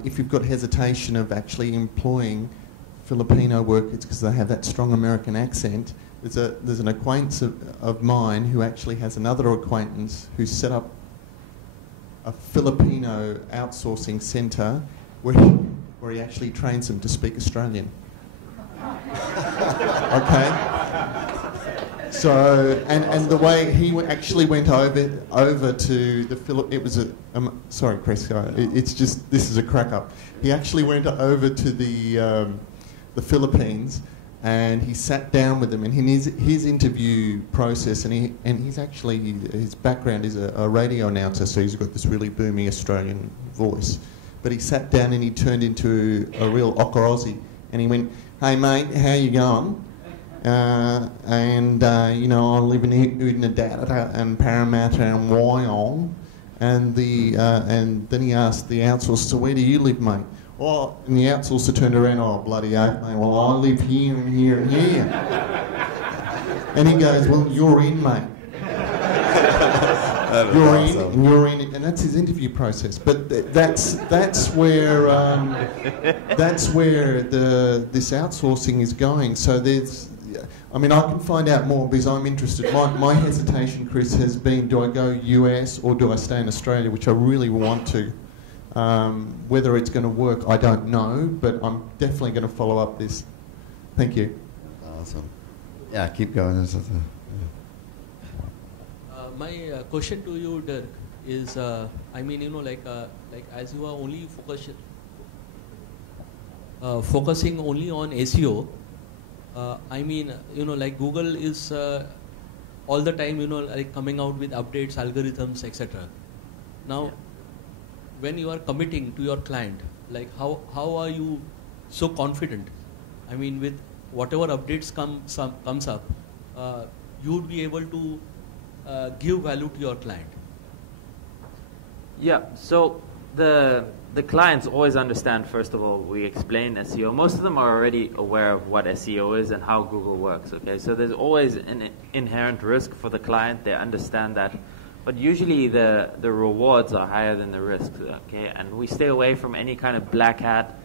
if you've got hesitation of actually employing Filipino workers because they have that strong American accent, there's an acquaintance of mine who actually has another acquaintance who set up a Filipino outsourcing centre where he actually trains them to speak Australian. Okay? So, and the way he actually went over to the it was sorry, Chris, it's just, this is a crack up. He actually went over to the Philippines, and he sat down with them, and in his interview process, and he's actually, his background is a radio announcer, so he's got this really boomy Australian voice. But he sat down and he turned into a real Ocker Aussie, and he went, "Hey mate, how you going? You know, I live in Udnadatta and Parramatta and Wyong." And then he asked the outsourcer, "So where do you live, mate?" "Oh," and the outsourcer turned around, "Oh, bloody oath, mate, well, I live here and here and here." And he goes, "Well, you're in, mate. You're awesome. In, and you're in," and that's his interview process. But that's where this outsourcing is going. So there's, I mean, I can find out more because I'm interested. My hesitation, Chris, has been: do I go US or do I stay in Australia, which I really want to. Whether it's going to work, I don't know, but I'm definitely going to follow up this. Thank you. Awesome. Yeah, keep going. My question to you, Dirk, is I mean, you know, like as you are only focusing only on SEO, I mean, you know, like Google is all the time, you know, like coming out with updates, algorithms, etc. Now, when you are committing to your client, like how are you so confident? I mean, with whatever updates comes up, you would be able to give value to your client. Yeah, so the clients always understand, first of all, we explain SEO. Most of them are already aware of what SEO is and how Google works, okay? So there's always an inherent risk for the client. They understand that. But usually the rewards are higher than the risks, okay? And we stay away from any kind of black hat,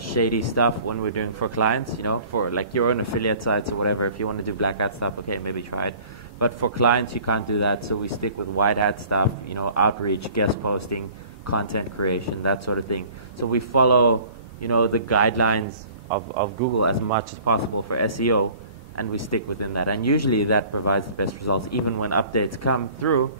shady stuff when we're doing for clients, you know, for like your own affiliate sites or whatever. If you want to do black hat stuff, okay, maybe try it. But for clients, you can't do that, so we stick with white hat stuff, you know, outreach, guest posting, content creation, that sort of thing. So we follow, you know, the guidelines of Google as much as possible for SEO, and we stick within that. And usually that provides the best results, even when updates come through,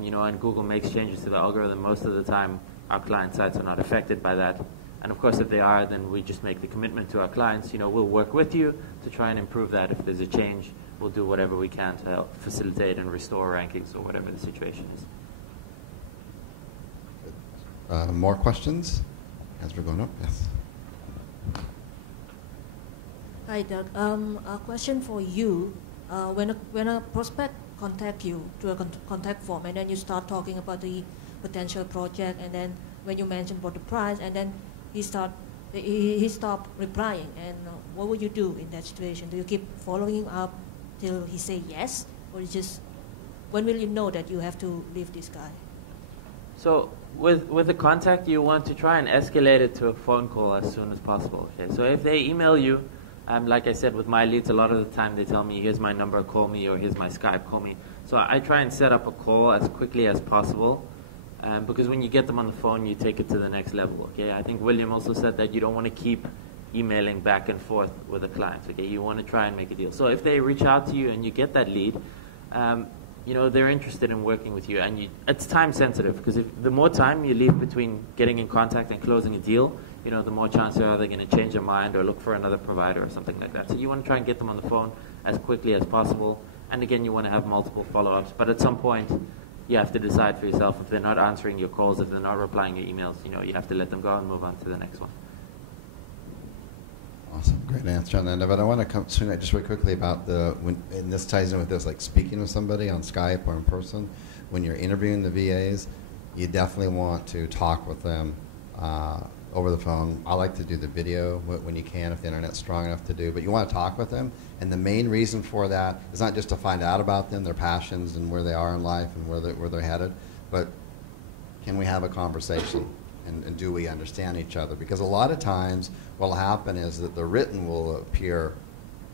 you know, and Google makes changes to the algorithm. Most of the time, our client sites are not affected by that. And of course, if they are, then we just make the commitment to our clients. You know, we'll work with you to try and improve that. If there's a change, we'll do whatever we can to help facilitate and restore rankings or whatever the situation is. More questions as we're going up? Yes. Hi, Doug. A question for you. When a prospect contact you through a contact form, and then you start talking about the potential project, and then when you mention about the price, and then he stopped replying, and what would you do in that situation? Do you keep following up till he say yes, or you just, when will you know that you have to leave this guy? So with the contact, you want to try and escalate it to a phone call as soon as possible. Okay. So if they email you, like I said, with my leads, a lot of the time they tell me, here's my number, call me, or here's my Skype, call me. So I try and set up a call as quickly as possible, because when you get them on the phone, you take it to the next level. Okay. I think William also said that you don't want to keep emailing back and forth with the clients. Okay. You want to try and make a deal. So if they reach out to you and you get that lead, you know, they're interested in working with you, and it's time sensitive, because the more time you leave between getting in contact and closing a deal, you know, the more chances are they're going to change their mind or look for another provider or something like that. So you want to try and get them on the phone as quickly as possible, and again, you want to have multiple follow-ups, but at some point, you have to decide for yourself. If they're not answering your calls, if they're not replying your emails, you know, you have to let them go and move on to the next one. Awesome, great answer on that. But I want to come swing that just really quickly about and this ties in with this, like speaking with somebody on Skype or in person. When you're interviewing the VAs, you definitely want to talk with them over the phone. I like to do the video when you can, if the internet's strong enough to do. But you want to talk with them, and the main reason for that is not just to find out about them, their passions, and where they are in life, and where they're headed, but can we have a conversation? And do we understand each other? Because a lot of times what will happen is that the written will appear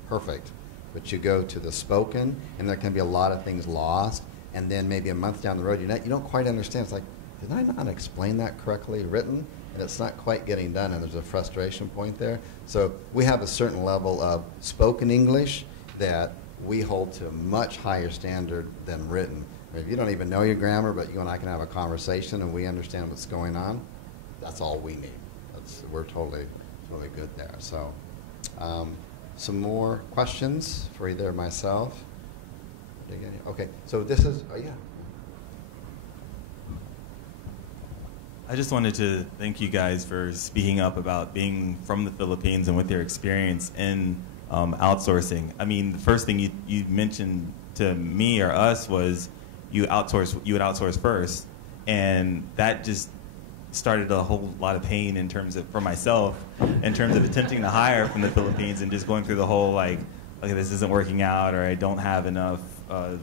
perfect, but you go to the spoken, and there can be a lot of things lost, and then maybe a month down the road, you don't quite understand. It's like, did I not explain that correctly written? And it's not quite getting done, and there's a frustration point there. So we have a certain level of spoken English that we hold to a much higher standard than written. If you don't even know your grammar, but you and I can have a conversation and we understand what's going on, that's all we need. We're totally good there. So some more questions for either myself. Okay, so this is, oh yeah. I just wanted to thank you guys for speaking up about being from the Philippines and with your experience in outsourcing. I mean, the first thing you mentioned to me or us was you would outsource first, and that just started a whole lot of pain in terms of, for myself, in terms of attempting to hire from the Philippines and just going through the whole like, okay, this isn't working out, or I don't have enough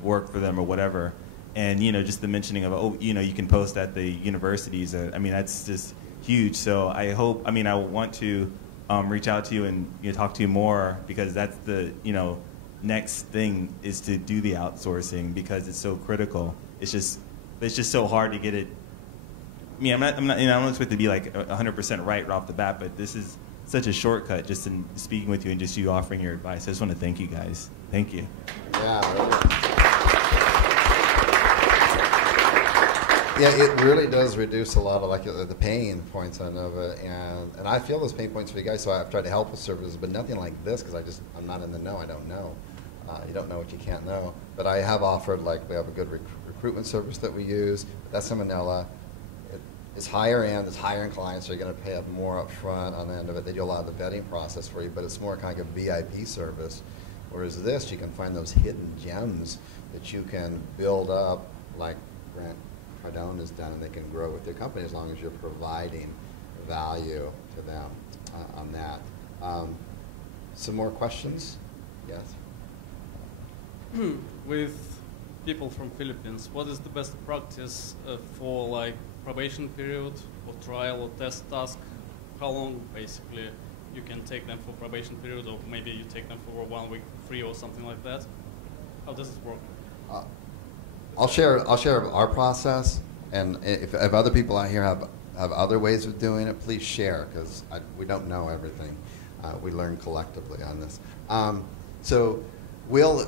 work for them or whatever. And, you know, just the mentioning of, oh, you know, you can post at the universities. I mean, that's just huge. So I hope, I mean, I want to reach out to you and talk to you more, because that's the, next thing is to do the outsourcing, because it's so critical. It's just so hard to get it. I mean, I don't expect to be like 100% right off the bat, but this is such a shortcut just in speaking with you and just you offering your advice. I just want to thank you guys. Thank you. Yeah, it really does reduce a lot of like the pain points of it, and I feel those pain points for you guys. So I've tried to help with services, but nothing like this, because I'm not in the know. I don't know. You don't know what you can't know. But I have offered, like, we have a good recruitment service that we use. But that's in Manila. It's higher end. It's higher end clients, so you're going to pay up more up front on the end of it. They do a lot of the vetting process for you, but it's more kind of a VIP service. Whereas this, you can find those hidden gems that you can build up, like Grant Cardone has done, and they can grow with their company as long as you're providing value to them on that. Some more questions? Yes. With people from Philippines, what is the best practice for like probation period or trial or test task? How long basically you can take them for probation period, or maybe you take them for 1 week free or something like that? How does it work? I'll share our process, and if other people out here have other ways of doing it, please share, because we don't know everything. We learn collectively on this. So we'll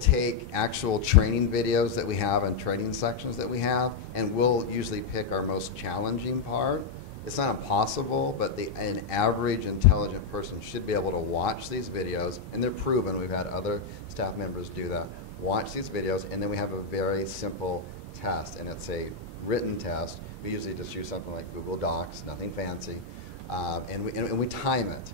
take actual training videos that we have and training sections that we have, and we'll usually pick our most challenging part. It's not impossible, but an average intelligent person should be able to watch these videos, and they're proven. We've had other staff members do that. Watch these videos, and then we have a very simple test, and it's a written test. We usually just use something like Google Docs, nothing fancy, and we time it.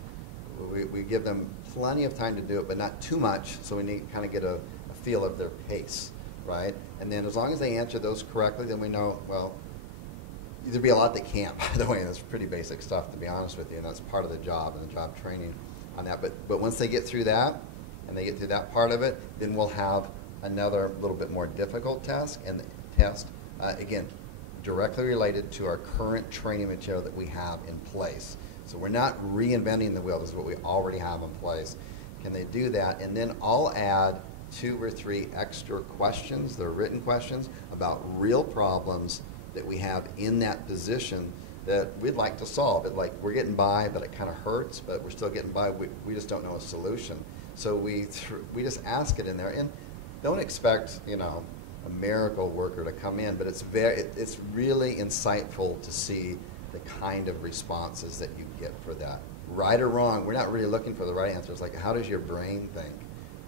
We give them plenty of time to do it, but not too much, so we need to kind of get a feel of their pace, right? And then as long as they answer those correctly, then we know, well, there'd be a lot that can't, by the way, and that's pretty basic stuff, to be honest with you, and that's part of the job and the job training on that. But once they get through that, and they get through that part of it, then we'll have another little bit more difficult test, and the test, again, directly related to our current training material that we have in place. So we're not reinventing the wheel. This is what we already have in place. Can they do that? And then I'll add 2 or 3 extra questions, they're written questions, about real problems that we have in that position that we'd like to solve. It, like, we're getting by, but it kind of hurts, but we're still getting by. We just don't know a solution. So we just ask it in there. And don't expect, a miracle worker to come in, but it's really insightful to see the kind of responses that you get for that. Right or wrong, we're not really looking for the right answer. It's like, how does your brain think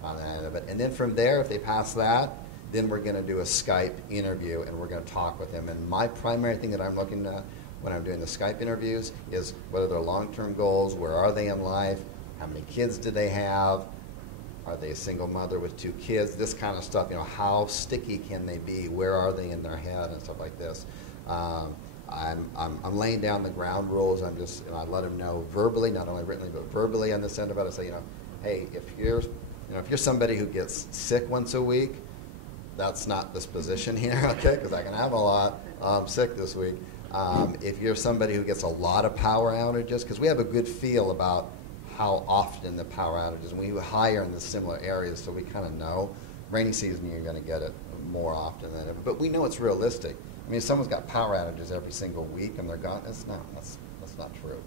on that end of it? And then from there, if they pass that, then we're going to do a Skype interview, and we're going to talk with them. And my primary thing that I'm looking at when I'm doing the Skype interviews is what are their long-term goals, where are they in life, how many kids do they have, are they a single mother with 2 kids, this kind of stuff. How sticky can they be, where are they in their head, and stuff like this. I'm laying down the ground rules. I'm just, I let them know verbally, not only writtenly, but verbally on this end of it. I say, hey, if you're somebody who gets sick once a week, that's not this position here, okay? Because I can have a lot. I'm sick this week. If you're somebody who gets a lot of power outages, because we have a good feel about how often the power outages, and we hire in the similar areas, so we kind of know. Rainy season, you're going to get it more often than ever, but we know it's realistic. I mean, if someone's got power outages every single week and they're gone, that's not true.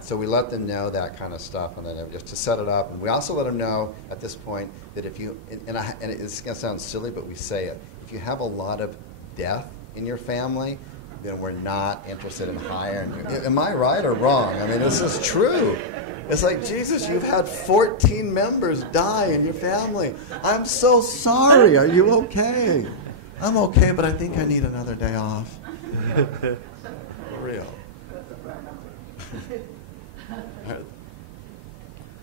So we let them know that kind of stuff, and then just to set it up. And we also let them know at this point that if you, and it's going to sound silly, but we say it, if you have a lot of death in your family, then we're not interested in hiring you. Am I right or wrong? I mean, this is true. It's like, Jesus, you've had 14 members die in your family. I'm so sorry. Are you okay? I'm okay, but I think I need another day off. For real.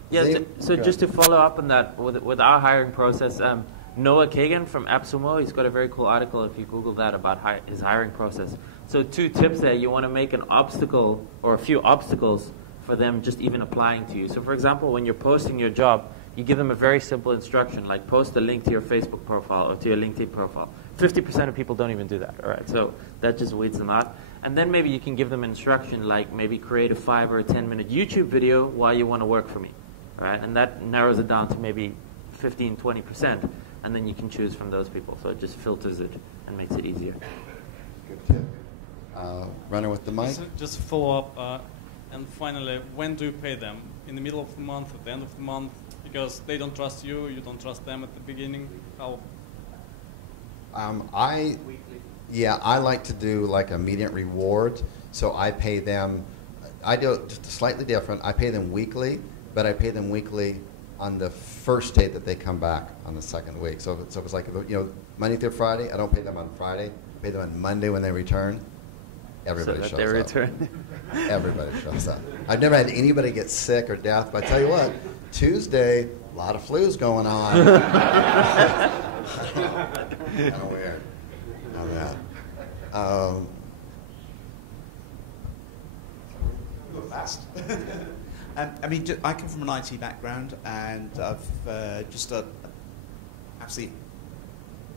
Yeah, so just to follow up on that, with our hiring process, Noah Kagan from AppSumo, he's got a very cool article, if you Google that, about his hiring process. So 2 tips there. You want to make an obstacle or a few obstacles for them just even applying to you. So for example, when you're posting your job, you give them a very simple instruction, like post a link to your Facebook profile or to your LinkedIn profile. 50% of people don't even do that, all right? So that just weeds them out. And then maybe you can give them instruction, like maybe create a 5 or 10-minute YouTube video while you want to work for me, all right? And that narrows it down to maybe 15, 20%, and then you can choose from those people. So it just filters it and makes it easier. Good tip. Runner with the mic. Just follow up, and finally, when do you pay them? In the middle of the month, at the end of the month? Because they don't trust you, you don't trust them at the beginning. How? I like to do like immediate reward. So I pay them. I do it just slightly different. I pay them weekly, but I pay them weekly on the first day that they come back on the second week. So it's like, Monday through Friday. I don't pay them on Friday. I pay them on Monday when they return. Everybody shows up. Return. Everybody shows up. I've never had anybody get sick or death, but I tell you what, Tuesday, a lot of flu's going on. Kind of weird. How that? Go fast. I mean, I come from an IT background, and I've absolutely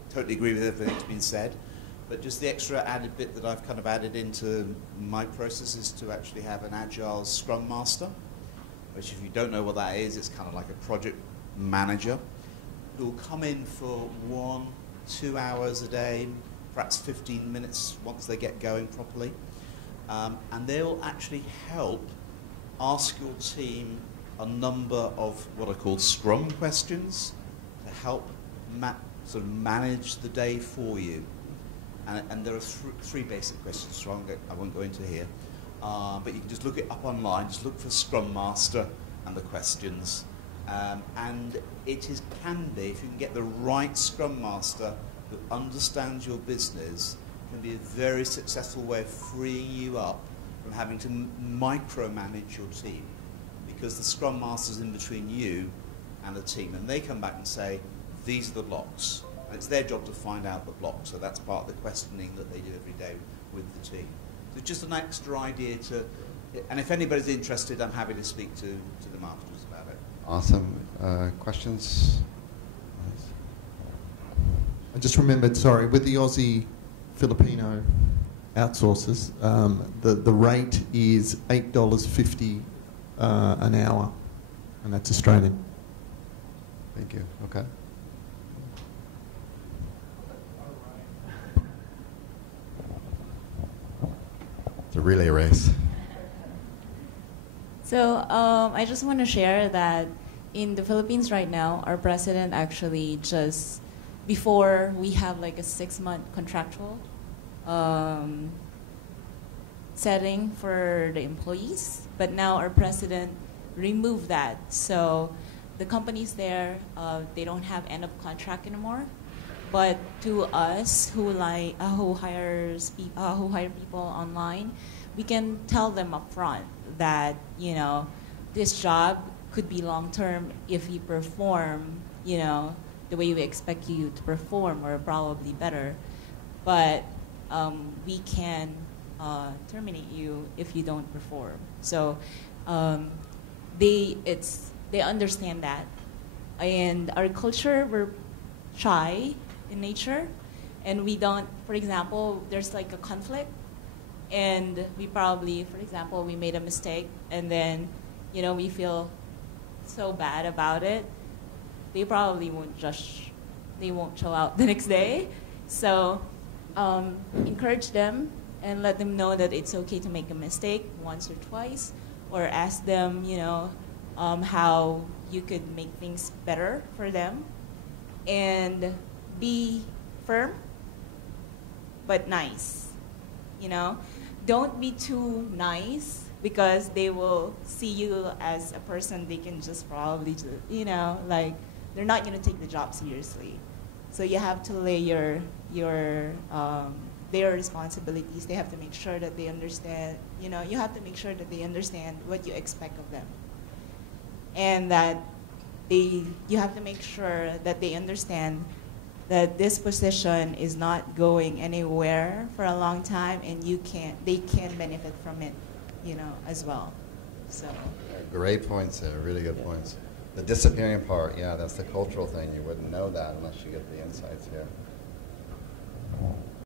totally agree with everything that's been said. But just the extra added bit that I've kind of added into my process is to actually have an agile Scrum Master, which, if you don't know what that is, it's kind of like a project manager who will come in for 1-2 hours a day, perhaps 15 minutes once they get going properly. And they'll actually help ask your team a number of what are called Scrum questions to help sort of manage the day for you. And there are three basic questions, so I won't go into here. But you can just look it up online, just look for Scrum Master and the questions. And it is handy if you can get the right Scrum Master who understands your business. Can be a very successful way of freeing you up from having to micromanage your team, because the Scrum Master's in between you and the team, and they come back and say, these are the blocks. And it's their job to find out the blocks, so that's part of the questioning that they do every day with the team. So just an extra idea to, and if anybody's interested, I'm happy to speak to them afterwards about it. Awesome. Questions? I just remembered, sorry, with the Aussie Filipino outsourcers, the rate is $8.50 an hour, and that's Australian. Thank you. Okay. It's a relay race. So I just want to share that in the Philippines right now, our president actually just, before we have like a 6-month contractual setting for the employees, but now our president removed that. So the companies there, they don't have end of contract anymore. But to us who hire people online, we can tell them upfront that, you know, this job could be long term if you perform, you know, the way we expect you to perform, or probably better. But we can terminate you if you don't perform. So they understand that, and our culture, we're shy in nature, and we don't, for example, there's like a conflict, and we probably, for example, we made a mistake, and then, you know, we feel so bad about it, they probably won't chill out the next day. So encourage them and let them know that it's okay to make a mistake once or twice, or ask them, you know, how you could make things better for them, and be firm but nice. You know, don't be too nice, because they will see you as a person they can just probably, you know, like they're not going to take the job seriously. So you have to lay their responsibilities. They have to make sure that they understand, you know, you have to make sure that they understand what you expect of them. And that you have to make sure that they understand that this position is not going anywhere for a long time, and they can benefit from it, you know, as well. So. Great points there, really good points. The disappearing part, yeah, that's the cultural thing. You wouldn't know that unless you get the insights here.